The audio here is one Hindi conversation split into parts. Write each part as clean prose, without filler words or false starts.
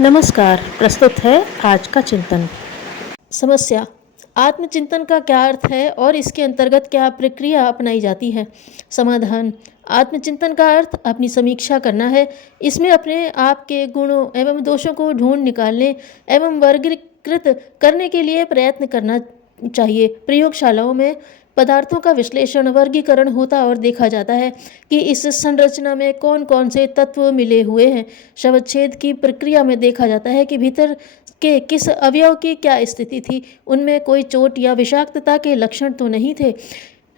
नमस्कार। प्रस्तुत है आज का चिंतन। समस्या। आत्मचिंतन का क्या अर्थ है और इसके अंतर्गत क्या प्रक्रिया अपनाई जाती है? समाधान। आत्मचिंतन का अर्थ अपनी समीक्षा करना है। इसमें अपने आप के गुणों एवं दोषों को ढूंढ निकालने एवं वर्गीकृत करने के लिए प्रयत्न करना चाहिए। प्रयोगशालाओं में पदार्थों का विश्लेषण वर्गीकरण होता और देखा जाता है कि इस संरचना में कौन कौन से तत्व मिले हुए हैं। शवच्छेद की प्रक्रिया में देखा जाता है कि भीतर के किस अवयव की क्या स्थिति थी, उनमें कोई चोट या विषाक्तता के लक्षण तो नहीं थे।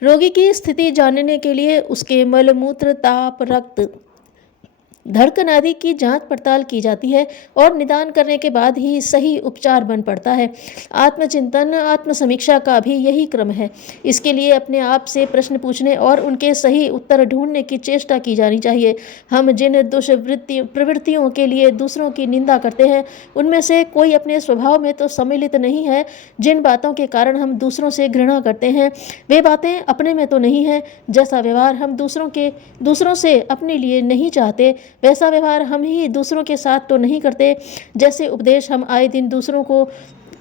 रोगी की स्थिति जानने के लिए उसके मल मूत्र ताप रक्त धड़कन आदि की जांच पड़ताल की जाती है और निदान करने के बाद ही सही उपचार बन पड़ता है। आत्मचिंतन आत्मसमीक्षा का भी यही क्रम है। इसके लिए अपने आप से प्रश्न पूछने और उनके सही उत्तर ढूंढने की चेष्टा की जानी चाहिए। हम जिन प्रवृत्तियों के लिए दूसरों की निंदा करते हैं, उनमें से कोई अपने स्वभाव में तो सम्मिलित नहीं है। जिन बातों के कारण हम दूसरों से घृणा करते हैं, वे बातें अपने में तो नहीं है। जैसा व्यवहार हम दूसरों से अपने लिए नहीं चाहते, वैसा व्यवहार हम ही दूसरों के साथ तो नहीं करते। जैसे उपदेश हम आए दिन दूसरों को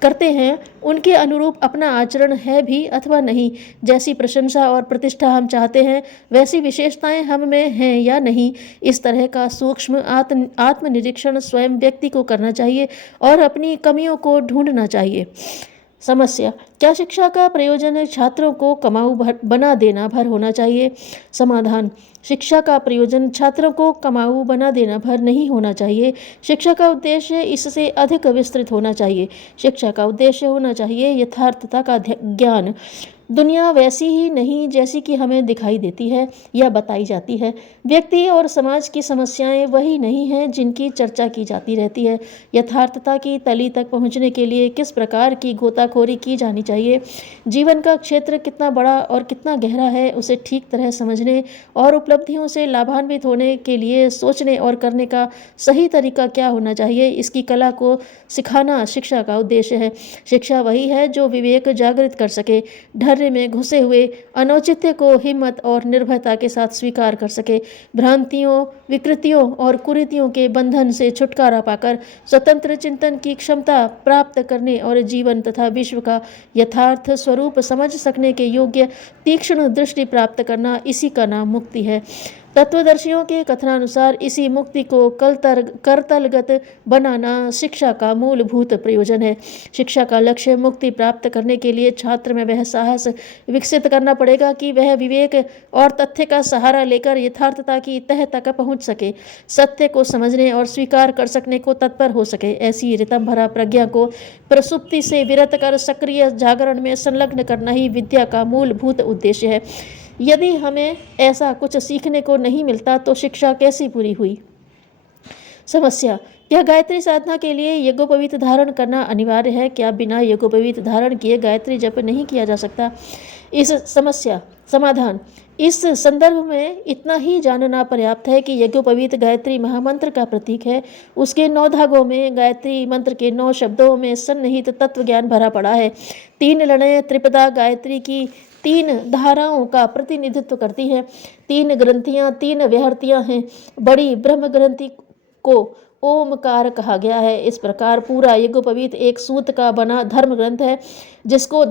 करते हैं, उनके अनुरूप अपना आचरण है भी अथवा नहीं। जैसी प्रशंसा और प्रतिष्ठा हम चाहते हैं, वैसी विशेषताएं हम में हैं या नहीं। इस तरह का सूक्ष्म आत्मनिरीक्षण स्वयं व्यक्ति को करना चाहिए और अपनी कमियों को ढूंढना चाहिए। समस्या। क्या शिक्षा का प्रयोजन छात्रों को कमाऊ बना देना भर होना चाहिए? समाधान। शिक्षा का प्रयोजन छात्रों को कमाऊ बना देना भर नहीं होना चाहिए। शिक्षा का उद्देश्य इससे अधिक विस्तृत होना चाहिए। शिक्षा का उद्देश्य होना चाहिए यथार्थता का ज्ञान। दुनिया वैसी ही नहीं जैसी कि हमें दिखाई देती है या बताई जाती है। व्यक्ति और समाज की समस्याएं वही नहीं हैं जिनकी चर्चा की जाती रहती है। यथार्थता की तली तक पहुंचने के लिए किस प्रकार की गोताखोरी की जानी चाहिए, जीवन का क्षेत्र कितना बड़ा और कितना गहरा है, उसे ठीक तरह समझने और उपलब्धियों से लाभान्वित होने के लिए सोचने और करने का सही तरीका क्या होना चाहिए, इसकी कला को सिखाना शिक्षा का उद्देश्य है। शिक्षा वही है जो विवेक जागृत कर सके, धैर्य में घुसे हुए अनौचित्य को हिम्मत और निर्भयता के साथ स्वीकार कर सके, भ्रांतियों विकृतियों और कुरीतियों के बंधन से छुटकारा पाकर स्वतंत्र चिंतन की क्षमता प्राप्त करने और जीवन तथा विश्व का यथार्थ स्वरूप समझ सकने के योग्य तीक्ष्ण दृष्टि प्राप्त करना, इसी का नाम मुक्ति है। तत्वदर्शियों के कथनानुसार इसी मुक्ति को करतलगत बनाना शिक्षा का मूलभूत प्रयोजन है। शिक्षा का लक्ष्य मुक्ति प्राप्त करने के लिए छात्र में वह साहस विकसित करना पड़ेगा कि वह विवेक और तथ्य का सहारा लेकर यथार्थता की तह तक पहुंच सके, सत्य को समझने और स्वीकार कर सकने को तत्पर हो सके। ऐसी रितंभरा प्रज्ञा को प्रसुप्ति से विरत कर सक्रिय जागरण में संलग्न करना ही विद्या का मूलभूत उद्देश्य है। यदि हमें ऐसा कुछ सीखने को नहीं मिलता तो शिक्षा कैसी पूरी हुई? समस्या। क्या गायत्री साधना के लिए यज्ञोपवीत धारण करना अनिवार्य है? क्या बिना यज्ञोपवीत धारण किए गायत्री जप नहीं किया जा सकता? इस समस्या समाधान। इस संदर्भ में इतना ही जानना पर्याप्त है कि यज्ञोपवीत गायत्री महामंत्र का प्रतीक है। उसके 9 धागों में गायत्री मंत्र के 9 शब्दों में सन्निहित तत्व ज्ञान भरा पड़ा है। 3 लड़ें त्रिपदा गायत्री की 3 धाराओं का प्रतिनिधित्व करती हैं। 3 ग्रंथियां 3 व्याहृतियां हैं। बड़ी ब्रह्म ग्रंथि को ओमकार कहा गया है। इस प्रकार पूरा यज्ञोपवीत एक सूत का बना धर्म ग्रंथ है, जिसको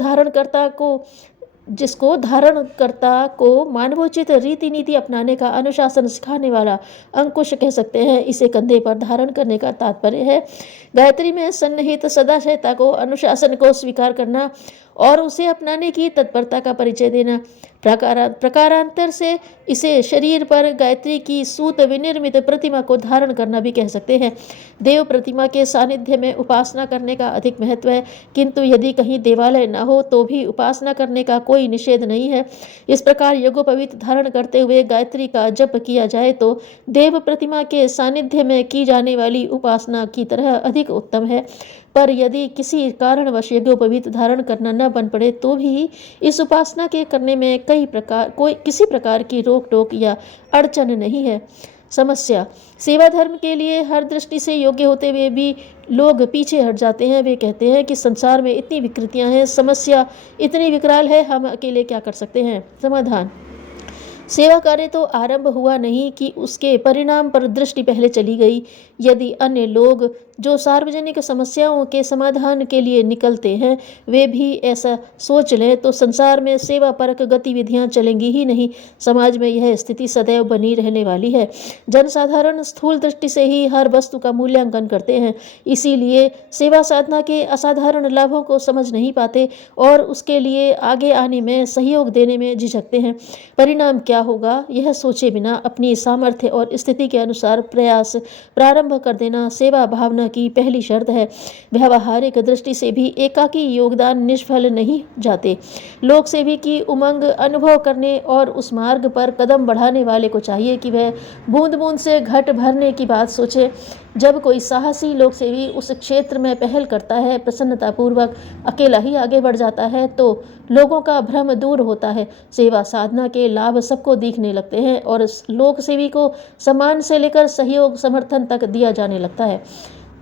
धारणकर्ता को मानवोचित रीति नीति अपनाने का अनुशासन सिखाने वाला अंकुश कह सकते हैं। इसे कंधे पर धारण करने का तात्पर्य है गायत्री में सन्निहित सदाशयता को, अनुशासन को स्वीकार करना और उसे अपनाने की तत्परता का परिचय देना। प्रकारांतर से इसे शरीर पर गायत्री की सूत विनिर्मित प्रतिमा को धारण करना भी कह सकते हैं। देव प्रतिमा के सानिध्य में उपासना करने का अधिक महत्व है, किंतु यदि कहीं देवालय न हो तो भी उपासना करने का कोई निषेध नहीं है। इस प्रकार यज्ञोपवीत धारण करते हुए गायत्री का जप किया जाए तो देव प्रतिमा के सानिध्य में की जाने वाली उपासना की तरह अधिक उत्तम है। पर यदि किसी कारणवश यज्ञोपवीत धारण करना न बन पड़े तो भी इस उपासना के करने में किसी प्रकार की रोक टोक या अड़चन नहीं है। समस्या। सेवा धर्म के लिए हर दृष्टि से योग्य होते हुए भी लोग पीछे हट जाते हैं। वे कहते हैं कि संसार में इतनी विकृतियां हैं, समस्या इतनी विकराल है, हम अकेले क्या कर सकते हैं? समाधान। सेवा कार्य तो आरंभ हुआ नहीं कि उसके परिणाम पर दृष्टि पहले चली गई। यदि अन्य लोग जो सार्वजनिक समस्याओं के समाधान के लिए निकलते हैं वे भी ऐसा सोच लें तो संसार में सेवापरक गतिविधियां चलेंगी ही नहीं। समाज में यह स्थिति सदैव बनी रहने वाली है। जनसाधारण स्थूल दृष्टि से ही हर वस्तु का मूल्यांकन करते हैं, इसीलिए सेवा साधना के असाधारण लाभों को समझ नहीं पाते और उसके लिए आगे आने में सहयोग देने में झिझकते हैं। परिणाम क्या होगा यह सोचे बिना अपनी सामर्थ्य और स्थिति के अनुसार प्रयास प्रारंभ कर देना सेवा भावना की पहली शर्त है। व्यावहारिक दृष्टि से भी एकाकी योगदान निष्फल नहीं जाते। लोक सेवी की उमंग अनुभव करने और उस मार्ग पर कदम बढ़ाने वाले को चाहिए कि वह बूंद बूंद से घट भरने की बात सोचे। जब कोई साहसी लोक सेवी उस क्षेत्र में पहल करता है, प्रसन्नतापूर्वक अकेला ही आगे बढ़ जाता है, तो लोगों का भ्रम दूर होता है। सेवा साधना के लाभ सबको दिखने लगते हैं और लोक सेवी को सम्मान से लेकर सहयोग समर्थन तक दिया जाने लगता है।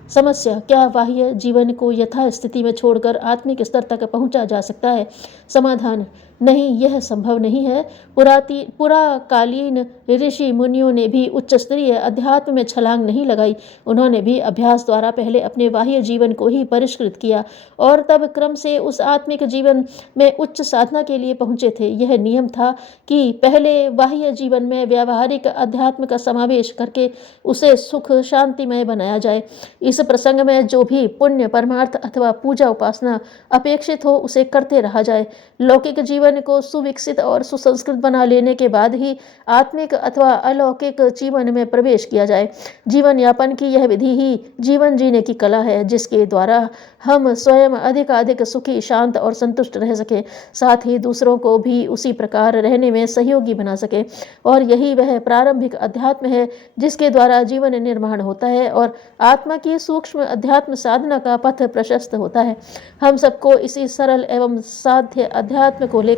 समस्या, क्या बाह्य जीवन को यथास्थिति में छोड़कर आत्मिक स्तर तक पहुंचा जा सकता है? समाधान, नहीं, यह संभव नहीं है। पुराकालीन ऋषि मुनियों ने भी उच्च स्तरीय अध्यात्म में छलांग नहीं लगाई। उन्होंने भी अभ्यास द्वारा पहले अपने बाह्य जीवन को ही परिष्कृत किया और तब क्रम से उस आत्मिक जीवन में उच्च साधना के लिए पहुंचे थे। यह नियम था कि पहले बाह्य जीवन में व्यावहारिक अध्यात्म का समावेश करके उसे सुख शांतिमय बनाया जाए। इस प्रसंग में जो भी पुण्य, परमार्थ अथवा पूजा उपासना अपेक्षित हो उसे करते रहा जाए। लौकिक जीवन को सुविकसित और सुसंस्कृत बना लेने के बाद ही आत्मिक अथवा अलौकिक जीवन में प्रवेश किया जाए। जीवन यापन की यह विधि ही जीवन जीने की कला है, जिसके द्वारा हम स्वयं अधिक सुखी, शांत और संतुष्ट रह सके, साथ ही दूसरों को भी उसी प्रकार रहने में सहयोगी बना सके। और यही वह प्रारंभिक अध्यात्म है जिसके द्वारा जीवन निर्माण होता है और आत्मा की सूक्ष्म अध्यात्म साधना का पथ प्रशस्त होता है। हम सबको इसी सरल एवं साध्य अध्यात्म को लेकर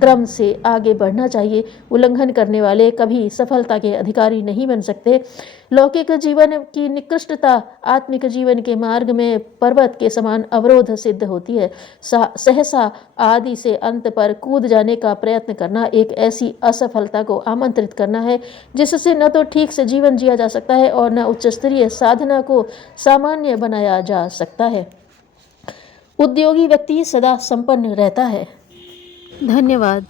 क्रम से आगे बढ़ना चाहिए। उल्लंघन करने वाले कभी सफलता के अधिकारी नहीं बन सकते। लौकिक जीवन की निकृष्टता आत्मिक जीवन के मार्ग में पर्वत के समान अवरोध सिद्ध होती है। सहसा आदि से अंत पर कूद जाने का प्रयत्न करना एक ऐसी असफलता को आमंत्रित करना है जिससे न तो ठीक से जीवन जिया जा सकता है और न उच्च स्तरीय साधना को सामान्य बनाया जा सकता है। उद्योगी व्यक्ति सदा संपन्न रहता है। धन्यवाद।